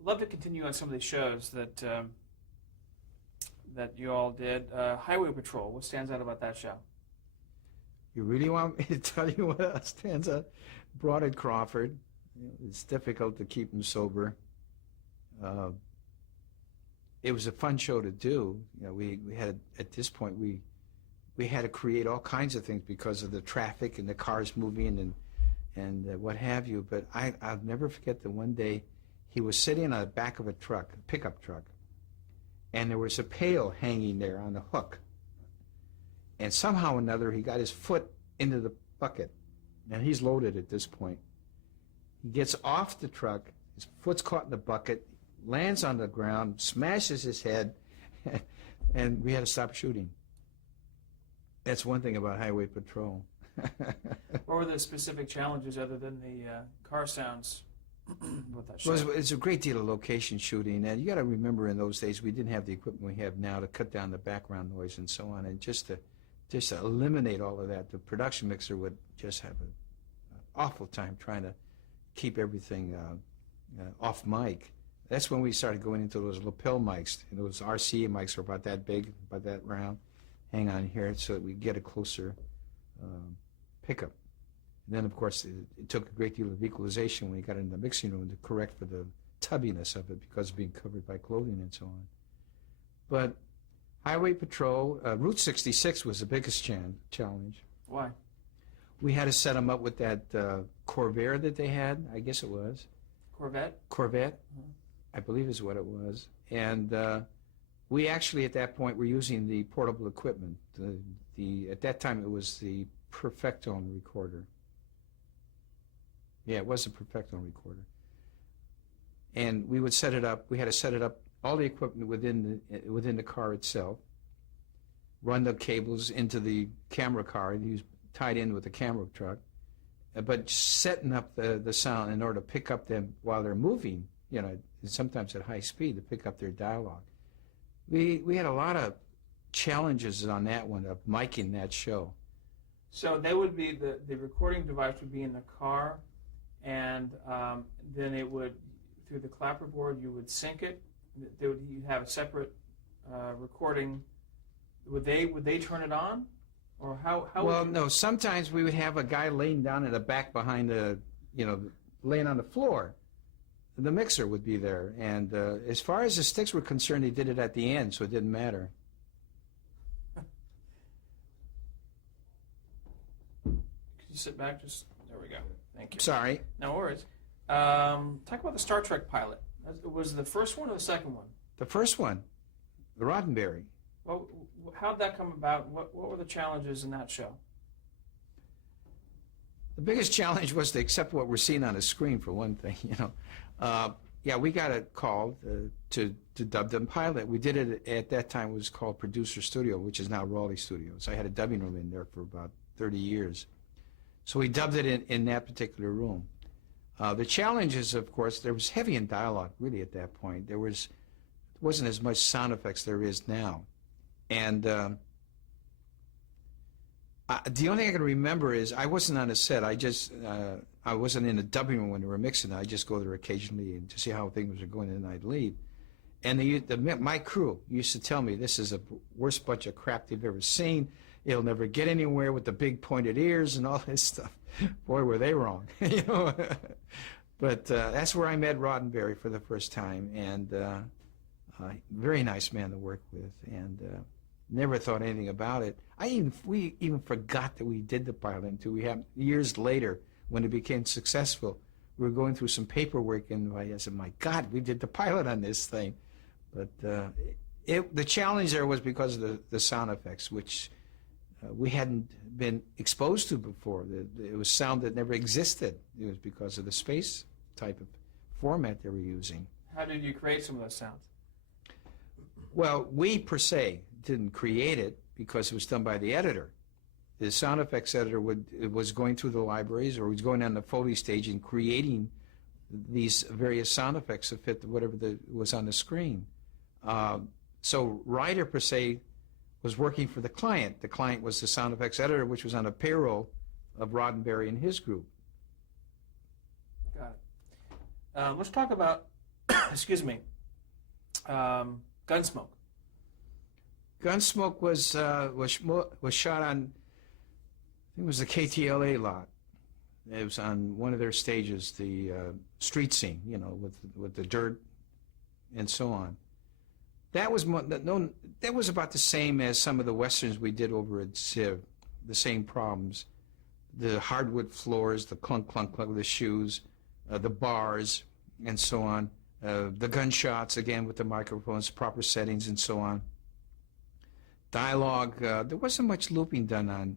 I'd love to continue on some of these shows that you all did. Highway Patrol, what stands out about that show? You really want me to tell you what else stands out? Broad and Crawford. It's difficult to keep them sober. It was a fun show to do. We had, at this point, we had to create all kinds of things because of the traffic and the cars moving and what have you. But I'll never forget the one day he was sitting on the back of a truck, a pickup truck, and there was a pail hanging there on the hook. And somehow or another, he got his foot into the bucket. And he's loaded at this point. He gets off the truck, his foot's caught in the bucket, lands on the ground, smashes his head, and we had to stop shooting. That's one thing about Highway Patrol. What were the specific challenges other than the car sounds with that show? Well, it's a great deal of location shooting, and you got to remember in those days we didn't have the equipment we have now to cut down the background noise and so on, and just to eliminate all of that, the production mixer would just have an awful time trying to keep everything off mic. That's when we started going into those lapel mics, and those RCA mics were about that big, about that round. Hang on here so that we get a closer pickup. And then, of course, it took a great deal of equalization when we got into the mixing room to correct for the tubbiness of it because of being covered by clothing and so on. But Highway Patrol, Route 66 was the biggest challenge. Why? We had to set them up with that Corvair that they had, I guess it was. Corvette? Corvette, I believe is what it was. And we actually, at that point, were using the portable equipment. At that time, it was the Perfectone recorder. Yeah, it was a Perfectone recorder. And we would set it up. We had to set it up, all the equipment within the car itself, run the cables into the camera car, and he was tied in with the camera truck, but setting up the sound in order to pick up them while they're moving, sometimes at high speed to pick up their dialogue. We had a lot of challenges on that one of miking that show. So they would be, the recording device would be in the car, and then it would, through the clapperboard, you would sync it. You'd have a separate recording. Would they turn it on? Or how well, no, sometimes we would have a guy laying down in the back behind laying on the floor. The mixer would be there. And as far as the sticks were concerned, they did it at the end, so it didn't matter. Could you sit back? There we go. Thank you. Sorry. No worries. Talk about the Star Trek pilot. Was it the first one or the second one? The first one, the Roddenberry. Well, how did that come about? What were the challenges in that show? The biggest challenge was to accept what we're seeing on the screen, for one thing. Yeah, we got a call to dub them pilot. We did it at that time. It was called Producer Studio, which is now Raleigh Studios. I had a dubbing room in there for about 30 years. So we dubbed it in that particular room. The challenges, of course, there was heavy in dialogue, really, at that point. There wasn't as much sound effects there is now. And the only thing I can remember is I wasn't on a set. I wasn't in a dubbing room when they were mixing. I'd just go there occasionally to see how things were going, and then I'd leave. And my crew used to tell me, this is the worst bunch of crap they've ever seen. It'll never get anywhere with the big pointed ears and all this stuff. Boy, were they wrong. But that's where I met Roddenberry for the first time, and very nice man to work with, and never thought anything about it. We even forgot that we did the pilot until years later when it became successful. We were going through some paperwork, and I said, my God, we did the pilot on this thing. But the challenge there was because of the sound effects, which we hadn't been exposed to before. It was sound that never existed. It was because of the space type of format they were using. How did you create some of those sounds? Well, we, per se, didn't create it because it was done by the editor. The sound effects editor was going through the libraries or was going on the Foley stage and creating these various sound effects to fit whatever was on the screen. So writer, per se, was working for the client. The client was the sound effects editor, which was on a payroll of Roddenberry and his group. Got it. Let's talk about excuse me, Gunsmoke. Gunsmoke was shot on, I think it was the KTLA lot. It was on one of their stages, the street scene, with the dirt and so on. That was that was about the same as some of the westerns we did over at Ziv. The same problems, the hardwood floors, the clunk clunk clunk of the shoes, the bars, and so on. The gunshots again with the microphones, proper settings, and so on. Dialogue. There wasn't much looping done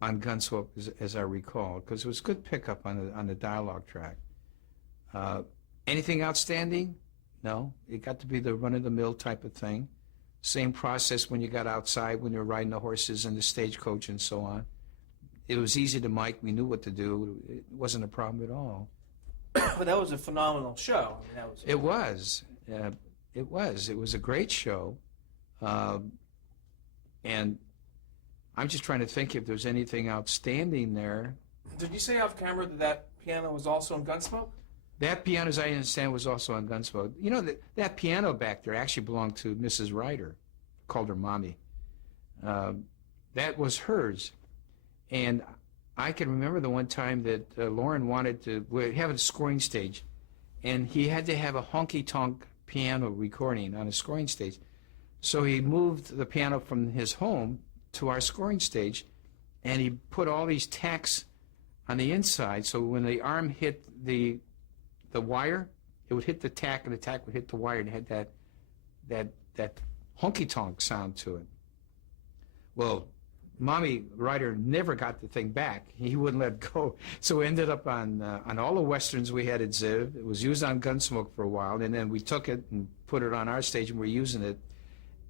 on Gunsmoke as I recall, because it was good pickup on the dialogue track. Anything outstanding? No. It got to be the run-of-the-mill type of thing. Same process when you got outside, when you were riding the horses in the stagecoach and so on. It was easy to mic. We knew what to do. It wasn't a problem at all. But that was a phenomenal show. I mean, that was. It was. It was. It was a great show. And I'm just trying to think if there's anything outstanding there. Did you say off camera that piano was also in Gunsmoke? That piano, as I understand, was also on Gunsmoke. You know, that piano back there actually belonged to Mrs. Ryder, called her Mommy. That was hers. And I can remember the one time that Lauren wanted to have a scoring stage, and he had to have a honky-tonk piano recording on a scoring stage. So he moved the piano from his home to our scoring stage, and he put all these tacks on the inside, so when the arm hit the wire, it would hit the tack, and the tack would hit the wire, and it had that honky-tonk sound to it. Well, Mommy Ryder never got the thing back. He wouldn't let go. So it ended up on all the westerns we had at Ziv. It was used on Gunsmoke for a while, and then we took it and put it on our stage, and we're using it.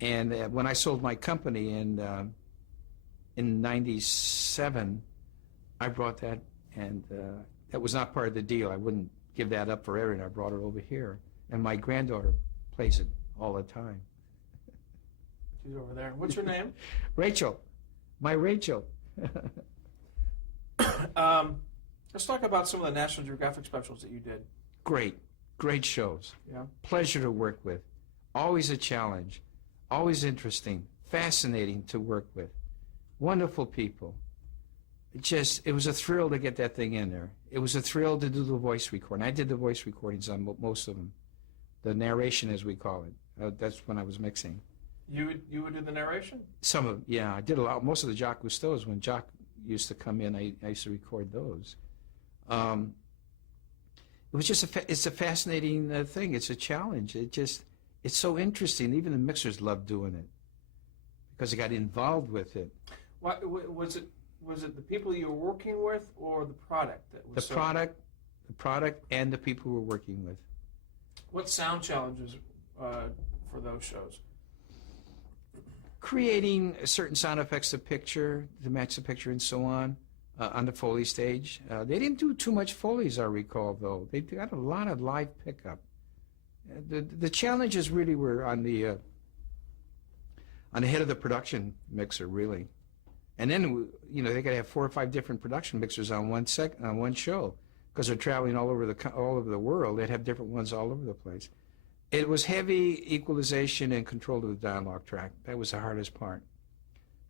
And when I sold my company in '97, I brought that, and that was not part of the deal. I wouldn't give that up for everything. I brought it over here, and my granddaughter plays it all the time. She's over there. What's her name? Rachel. My Rachel. Let's talk about some of the National Geographic specials that you did. Great shows. Yeah. Pleasure to work with. Always a challenge. Always interesting. Fascinating to work with. Wonderful people. It was a thrill to get that thing in there. It was a thrill to do the voice recording. I did the voice recordings on most of them. The narration, as we call it. That's when I was mixing. You would do the narration? Some of, yeah, I did a lot. Most of the Jacques Cousteau's, when Jacques used to come in, I used to record those. It was just it's a fascinating thing. It's a challenge. It's so interesting. Even the mixers loved doing it because they got involved with it. What was it? Was it the people you were working with, or the product that was the product, and the people we were working with? What sound challenges for those shows? Creating certain sound effects to match the picture and so on the Foley stage. They didn't do too much Foley, as I recall, though. They got a lot of live pickup. The challenges really were on the head of the production mixer, really. And then, they got to have 4 or 5 different production mixers on one show because they're traveling all over the world. They'd have different ones all over the place. It was heavy equalization and control of the dialogue track. That was the hardest part.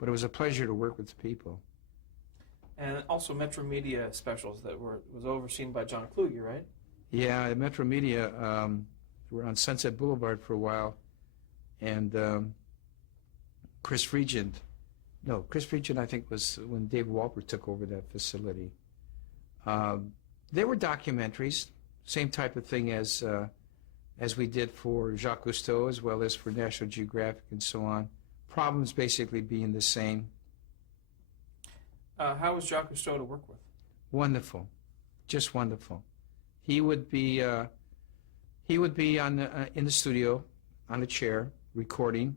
But it was a pleasure to work with the people. And also Metro Media specials that was overseen by John Kluge, right? Yeah, Metro Media were on Sunset Boulevard for a while. And Chris Regent, I think, was when David Wolper took over that facility. There were documentaries, same type of thing as we did for Jacques Cousteau, as well as for National Geographic and so on. Problems basically being the same. How was Jacques Cousteau to work with? Wonderful, just wonderful. He would be on in the studio on a chair recording.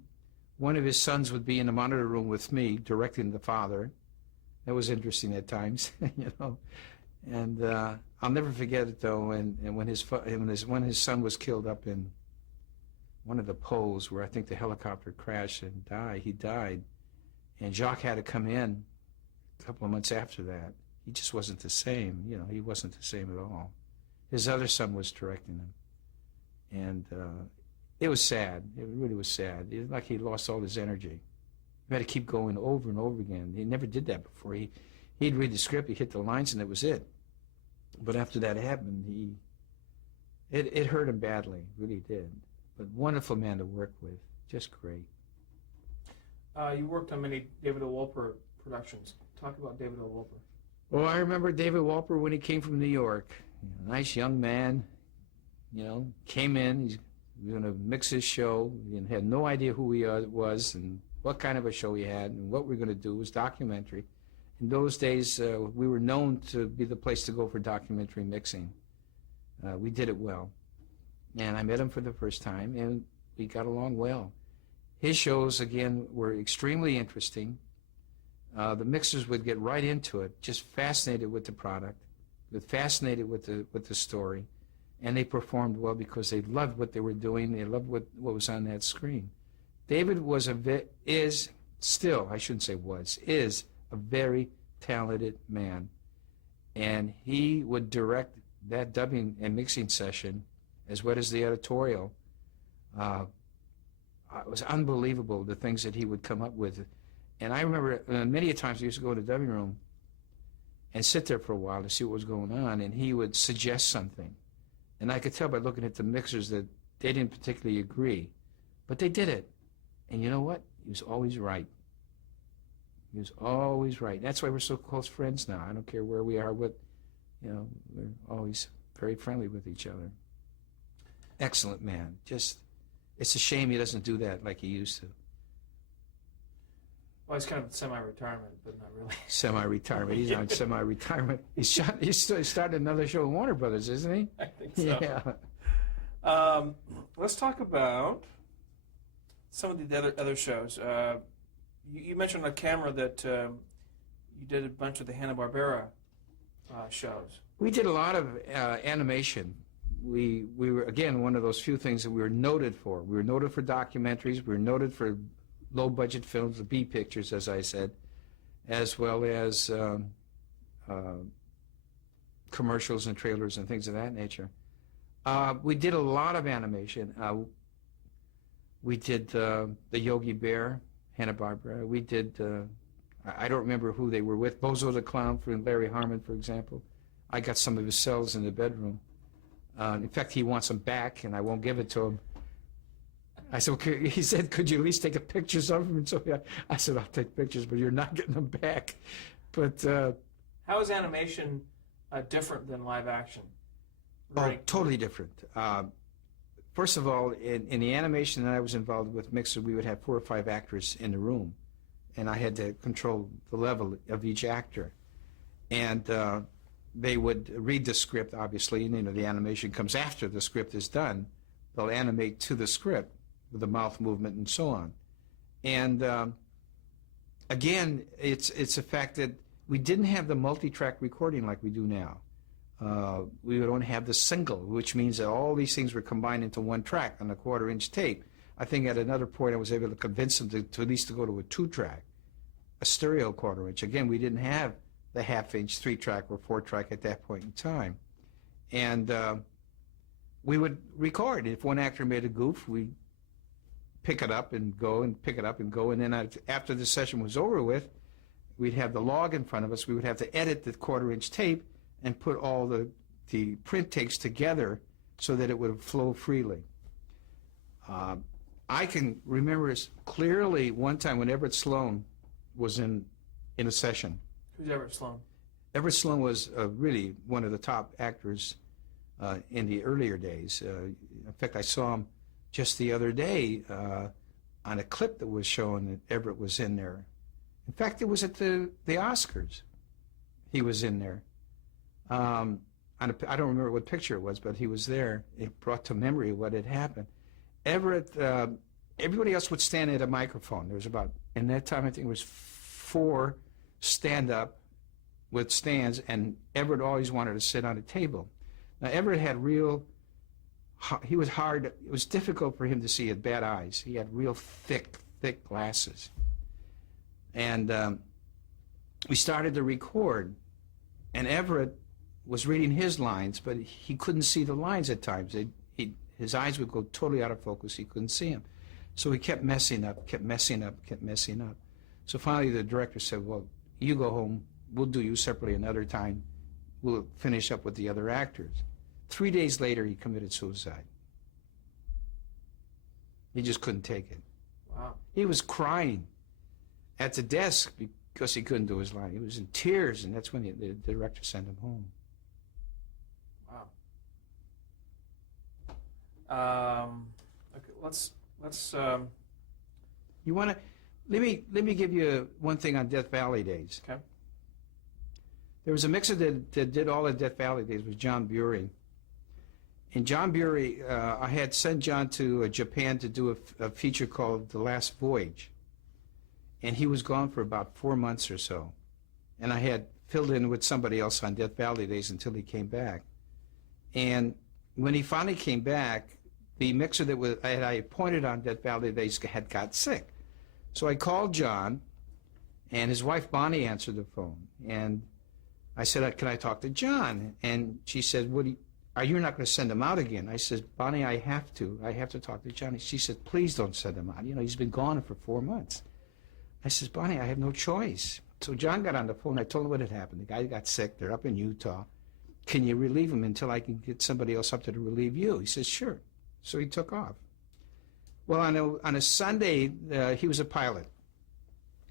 One of his sons would be in the monitor room with me directing the father. That was interesting at times, And I'll never forget it though. And when his son was killed up in one of the poles where I think the helicopter crashed and he died, and Jacques had to come in a couple of months after that. He just wasn't the same. He wasn't the same at all. His other son was directing him, And it was sad. It really was sad. It was like he lost all his energy. He had to keep going over and over again. He never did that before. He'd read the script, he'd hit the lines, and that was it. But after that happened, it hurt him badly, really did. But wonderful man to work with, just great. You worked on many David Wolper productions. Talk about David Wolper. Well, I remember David Wolper when he came from New York. Nice young man, came in. He's going to mix his show. He had no idea who he was and what kind of a show he had, and what we were going to do was documentary. In those days, we were known to be the place to go for documentary mixing. We did it well. And I met him for the first time, and we got along well. His shows, again, were extremely interesting. The mixers would get right into it, just fascinated with the product, fascinated with the story, and they performed well because they loved what they were doing. They loved what was on that screen. David is a very talented man, and he would direct that dubbing and mixing session as well as the editorial. It was unbelievable, the things that he would come up with. And I remember many a times I used to go to the dubbing room and sit there for a while to see what was going on, and he would suggest something. And I could tell by looking at the mixers that they didn't particularly agree, but they did it. And you know what? He was always right. He was always right. That's why we're so close friends now. I don't care where we are, we're always very friendly with each other. Excellent man. Just, it's a shame he doesn't do that like he used to. Well, he's kind of semi-retirement, but not really. Semi-retirement. He's on semi-retirement. He's started another show with Warner Brothers, isn't he? I think so. Yeah. Let's talk about some of the other shows. You mentioned on camera that you did a bunch of the Hanna-Barbera shows. We did a lot of animation. We were, again, one of those few things that we were noted for. We were noted for documentaries. We were noted for low-budget films, the B pictures, as I said, as well as commercials and trailers and things of that nature. We did a lot of animation. We did the Yogi Bear, Hanna-Barbera. We did, I don't remember who they were with, Bozo the Clown for Larry Harmon, for example. I got some of his cells in the bedroom. In fact, he wants them back, and I won't give it to him. I said, okay. He said, could you at least take a pictures of them? And so I said, I'll take pictures, but you're not getting them back. But how is animation different than live action? Oh, totally different. First of all, in the animation that I was involved with Mixer, we would have 4 or 5 actors in the room, and I had to control the level of each actor. And they would read the script, obviously, and the animation comes after the script is done. They'll animate to the script with the mouth movement and so on. And again, it's a fact that we didn't have the multi-track recording like we do now. We would only have the single, which means that all these things were combined into one track on a 1/4-inch tape. I think at another point I was able to convince them to at least to go to a 2-track, a stereo 1/4-inch. Again, we didn't have the 1/2-inch 3-track or 4-track at that point in time. And we would record. If one actor made a goof, we'd pick it up and go and pick it up and go. And then after the session was over with, we'd have the log in front of us. We would have to edit the 1/4-inch tape and put all the print takes together so that it would flow freely. I can remember clearly one time when Everett Sloan was in a session. Who's Everett Sloan? Everett Sloan was really one of the top actors in the earlier days. In fact, I saw him just the other day on a clip that was showing that Everett was in there. In fact, it was at the Oscars. He was in there. I don't remember what picture it was, but he was there. It brought to memory what had happened. Everett, everybody else would stand at a microphone. There was about, in that time, I think it was 4 stand-up with stands, and Everett always wanted to sit on a table. Now, Everett had he was hard, it was difficult for him to see. He had bad eyes. He had real thick glasses. And we started to record, and Everett was reading his lines, but he couldn't see the lines at times. his eyes would go totally out of focus. He couldn't see him. So he kept messing up. So finally the director said, well, you go home. We'll do you separately another time. We'll finish up with the other actors. 3 days later, he committed suicide. He just couldn't take it. Wow. He was crying at the desk because he couldn't do his line. He was in tears, and that's when the director sent him home. Wow. Okay, let's. You want to? Let me give you one thing on Death Valley Days. Okay. There was a mixer that did all the Death Valley Days with John Bury. And John Bury, I had sent John to Japan to do a feature called The Last Voyage. And he was gone for about 4 months or so. And I had filled in with somebody else on Death Valley Days until he came back. And when he finally came back, the mixer that I appointed on Death Valley Days had got sick. So I called John, and his wife Bonnie answered the phone. And I said, can I talk to John? And she said, are you not going to send him out again? I said, Bonnie, I have to. I have to talk to John. She said, please don't send him out. He's been gone for 4 months. I said, Bonnie, I have no choice. So John got on the phone. I told him what had happened. The guy got sick. They're up in Utah. Can you relieve him until I can get somebody else up there to relieve you? He said, sure. So he took off. Well, on a Sunday, he was a pilot.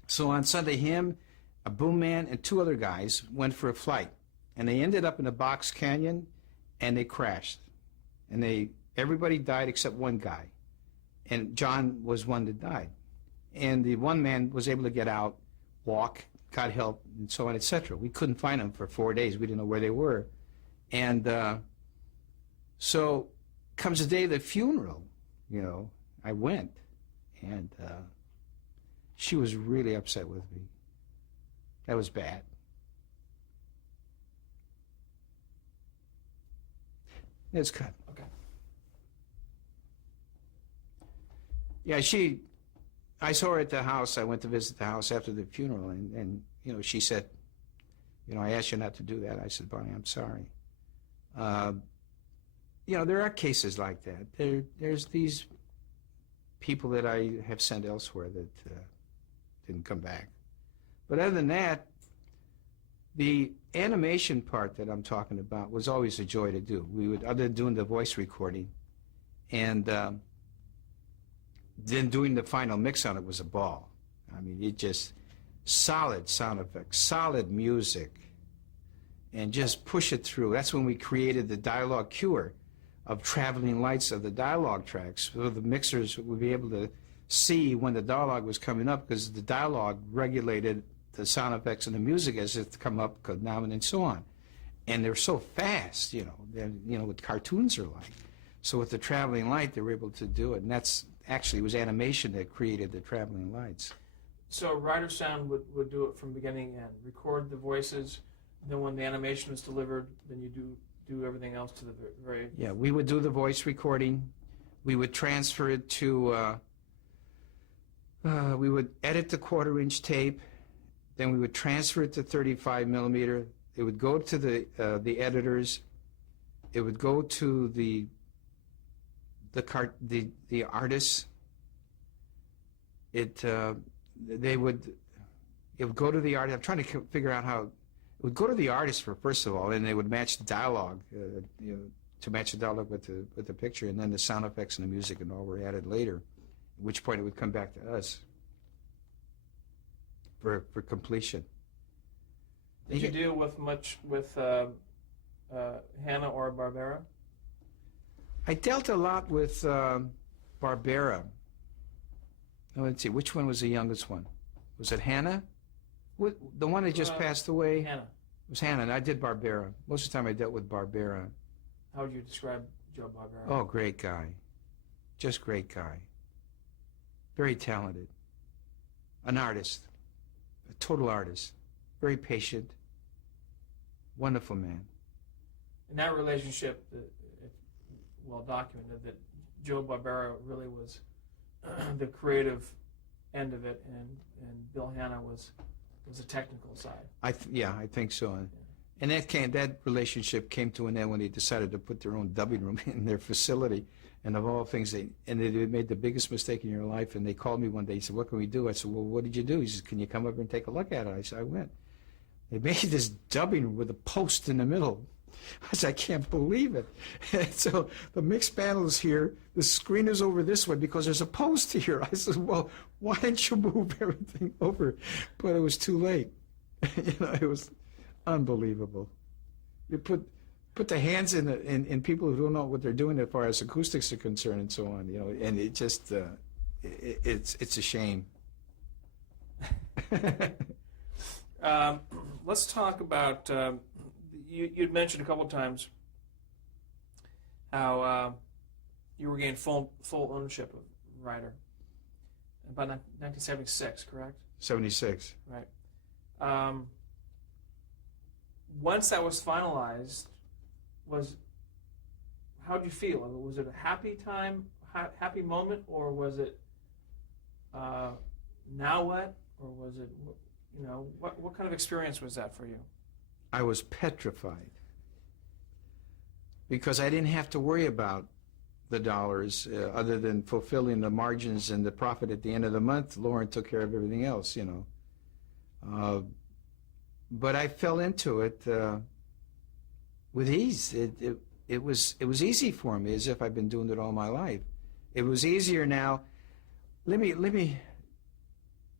So on Sunday, him, a boom man, and 2 other guys went for a flight. And they ended up in a box canyon, and they crashed. And everybody died except one guy. And John was one that died. And the one man was able to get out, walk, got help, and so on, etc. We couldn't find them for 4 days. We didn't know where they were. And so comes the day of the funeral, I went. And she was really upset with me. That was bad. It's cut. Okay. Yeah, I saw her at the house. I went to visit the house after the funeral, and she said, I asked you not to do that. I said, Bonnie, I'm sorry. There are cases like that. There's these people that I have sent elsewhere that didn't come back. But other than that, the animation part that I'm talking about was always a joy to do. Other than doing the voice recording, and then doing the final mix on it was a ball. I mean, it just solid sound effects, solid music, and just push it through. That's when we created the dialogue cure of traveling lights of the dialogue tracks, so the mixers would be able to see when the dialogue was coming up, because the dialogue regulated the sound effects and the music as it come up now and so on. And they're so fast, what cartoons are like. So with the traveling light, they were able to do it. And that's actually, it was animation that created the traveling lights. So Rider Sound would do it from beginning end, record the voices, then when the animation was delivered, then you do everything else to the very... Yeah, we would do the voice recording. We would transfer it to, we would edit the 1/4-inch tape. Then we would transfer it to 35 millimeter. It would go to the editors. It would go to the artists. It would go to the artist. I'm trying to figure out how. It would go to the artist first of all, and they would match the dialogue, to match the dialogue with the picture, and then the sound effects and the music and all were added later. At which point it would come back to us for completion. Did you deal with much with Hanna or Barbera? I dealt a lot with Barbera. Oh, let's see, which one was the youngest one? Was it Hanna? The one that just passed away? Hanna. It was Hanna, and I did Barbera. Most of the time I dealt with Barbera. How would you describe Joe Barbera? Oh, great guy. Just great guy. Very talented. An artist. A total artist. Very patient. Wonderful man. In that relationship, it's well documented that Joe Barbera really was the creative end of it, and Bill Hanna was the technical side. I think so. And that relationship came to an end when they decided to put their own dubbing room in their facility. And of all things, they made the biggest mistake in your life. And they called me one day. He said, "What can we do?" I said, "Well, what did you do?" He said, "Can you come up and take a look at it?" I said, "I went." They made this dubbing room with a post in the middle. I said, "I can't believe it." And so the mixed panel is here. The screen is over this way because there's a post here. I said, "Well, why didn't you move everything over?" But it was too late. It was unbelievable. You put the hands in people who don't know what they're doing as far as acoustics are concerned and so on. And it just it's a shame. Let's talk about, you'd mentioned a couple of times how you were getting full ownership of Ryder. About 1976, correct? 76. Right. Once that was finalized, how did you feel? Was it a happy time, happy moment, or was it now what? Or was it, what kind of experience was that for you? I was petrified because I didn't have to worry about the dollars other than fulfilling the margins and the profit at the end of the month. Lauren took care of everything else, But I fell into it with ease. It was easy for me, as if I've been doing it all my life. It was easier now. Let me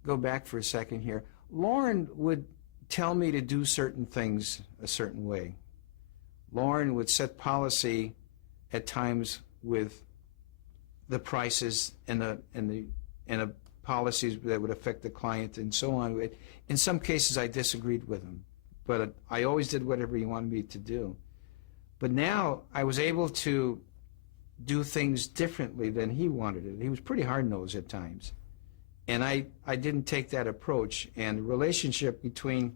go back for a second here. Lauren would tell me to do certain things a certain way. Lauren would set policy at times with the prices and the policies that would affect the client and so on. In some cases, I disagreed with him, but I always did whatever he wanted me to do. But now I was able to do things differently than he wanted it. He was pretty hard-nosed at times. And I didn't take that approach. And the relationship between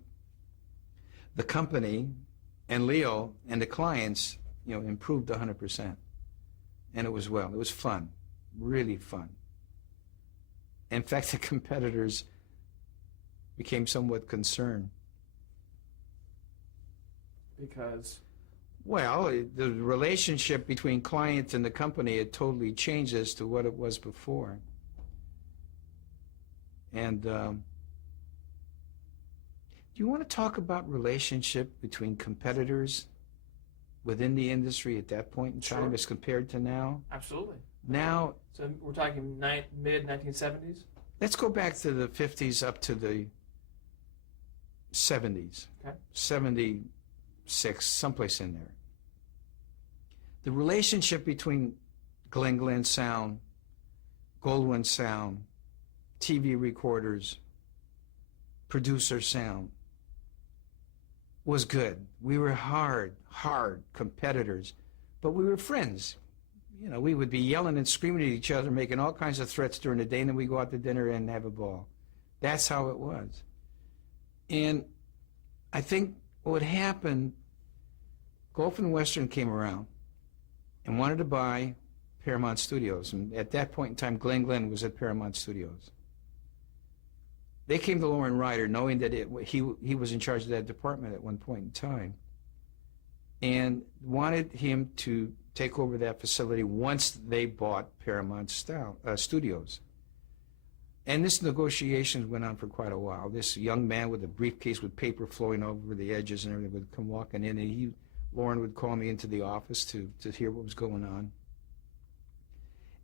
the company and Leo and the clients, improved 100%. And it was fun, really fun. In fact, the competitors became somewhat concerned. Because? Well, the relationship between client and the company had totally changed as to what it was before. And do you want to talk about relationship between competitors within the industry at that point in time as compared to now? Absolutely. Now, so we're talking mid-1970s? Let's go back to the 50s up to the 70s. Okay. 76, someplace in there. The relationship between Glen Sound, Goldwyn Sound, TV recorders, producer sound was good. We were hard competitors, but we were friends. We would be yelling and screaming at each other, making all kinds of threats during the day, and then we go out to dinner and have a ball. That's how it was. And I think what happened, Gulf and Western came around and wanted to buy Paramount Studios. And at that point in time, Glen was at Paramount Studios. They came to Lauren Ryder knowing that he was in charge of that department at one point in time and wanted him to take over that facility once they bought Paramount Studios. And this negotiations went on for quite a while. This young man with a briefcase with paper flowing over the edges and everything would come walking in, and Lauren would call me into the office to hear what was going on.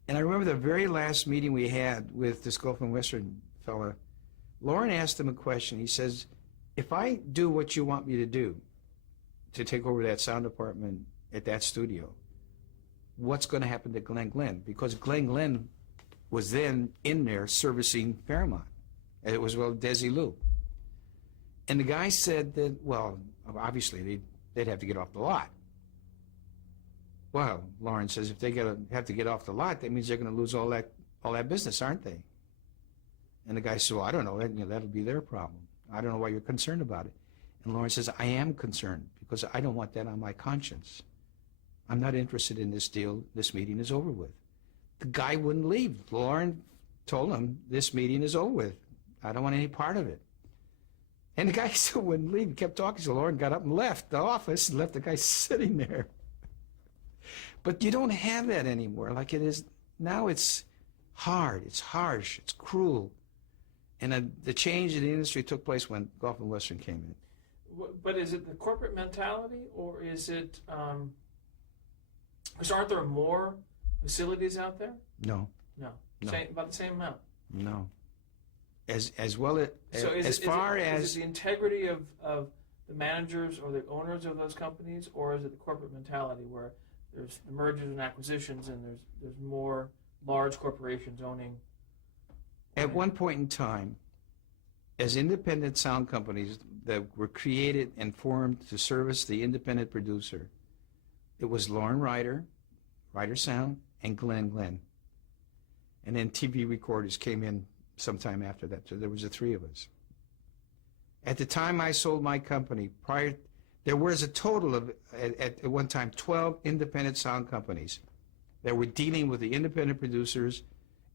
And I remember the very last meeting we had with this Gulf and Western fella, Lauren asked him a question. He says, "If I do what you want me to do to take over that sound department at that studio, what's going to happen to Glen?" Because Glen was then in there servicing Paramount. It was Desilu. And the guy said that, well, obviously they'd have to get off the lot. Well, Lauren says, if they have to get off the lot, that means they're going to lose all that business, aren't they? And the guy said, well, I don't know. That'll be their problem. I don't know why you're concerned about it. And Lauren says, I am concerned because I don't want that on my conscience. I'm not interested in this deal. This meeting is over with. The guy wouldn't leave. Lauren told him, this meeting is over with. I don't want any part of it. And the guy still wouldn't leave. He kept talking to Lauren, got up and left the office and left the guy sitting there. But you don't have that anymore like it is now. It's hard, it's harsh, it's cruel. And the change in the industry took place when Gulf and Western came in. But is it the corporate mentality, or is it, because aren't there more facilities out there? No. No. No. About the same amount? No. As well So as far as is it the integrity of the managers or the owners of those companies, or is it the corporate mentality where there's mergers and acquisitions and there's more large corporations owning? at one point in time, as independent sound companies that were created and formed to service the independent producer, it was Lauren Ryder, Ryder Sound, and Glenn. And then TV recorders came in sometime after that, so there was the three of us. At the time I sold my company, there was a total of, at one time, 12 independent sound companies that were dealing with the independent producers,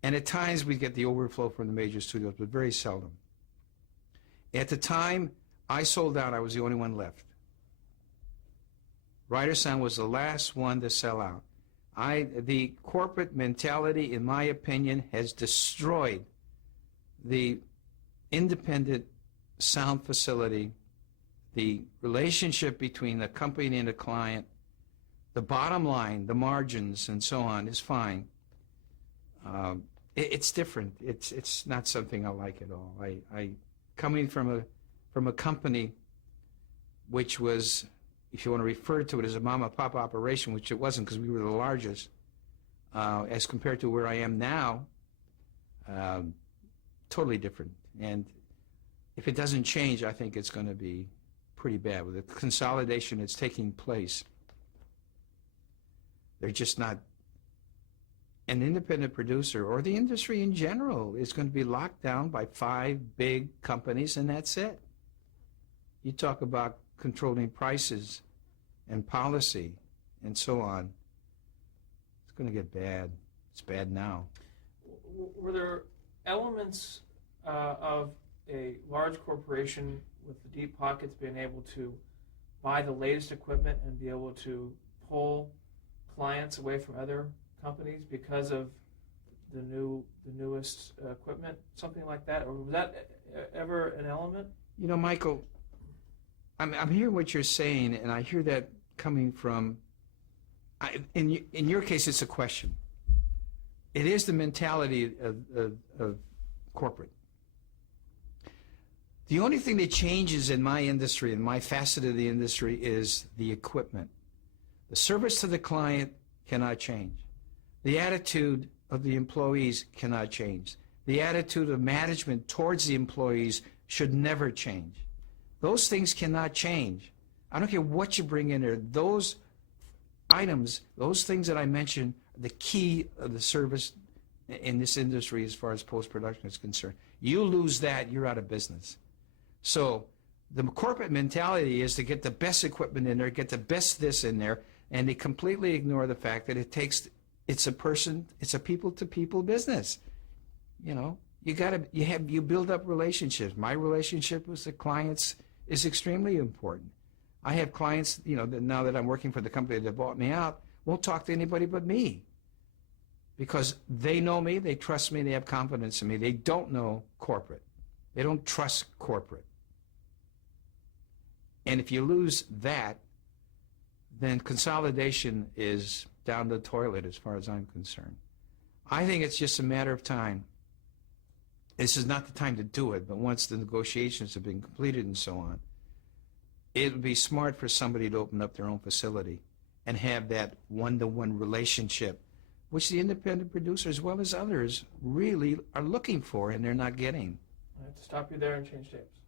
and at times we'd get the overflow from the major studios, but very seldom. At the time I sold out, I was the only one left. Ryder Sound was the last one to sell out. The corporate mentality, in my opinion, has destroyed the independent sound facility, the relationship between the company and the client. The bottom line, the margins and so on is fine. It's different. It's not something I like at all. I coming from a company which was, if you want to refer to it as a mom and pop operation, which it wasn't because we were the largest, as compared to where I am now, totally different. And if it doesn't change, I think it's going to be pretty bad. With the consolidation that's taking place, they're just not. An independent producer, or the industry in general, is going to be locked down by 5 big companies, and that's it. You talk about controlling prices and policy and so on. It's going to get bad. It's bad now. Were there elements of a large corporation with the deep pockets being able to buy the latest equipment and be able to pull clients away from other companies because of the newest equipment, something like that? Or was that ever an element? You know, Michael, I'm hearing what you're saying, and I hear that coming from, in your case, it's a question. It is the mentality of corporate. The only thing that changes in my industry, in my facet of the industry, is the equipment. The service to the client cannot change. The attitude of the employees cannot change. The attitude of management towards the employees should never change. Those things cannot change. I don't care what you bring in there. Those items, those things that I mentioned, are the key of the service in this industry as far as post-production is concerned. You lose that, you're out of business. So the corporate mentality is to get the best equipment in there, get the best this in there, and they completely ignore the fact that it's a people-to-people business. You know, you build up relationships. My relationship with the clients is extremely important. I have clients, you know, that now that I'm working for the company that bought me out, won't talk to anybody but me. Because they know me, they trust me, they have confidence in me. They don't know corporate. They don't trust corporate. And if you lose that, then consolidation is down the toilet as far as I'm concerned. I think it's just a matter of time. This is not the time to do it, but once the negotiations have been completed and so on, it would be smart for somebody to open up their own facility and have that one-to-one relationship, which the independent producer as well as others really are looking for and they're not getting. I have to stop you there and change tapes.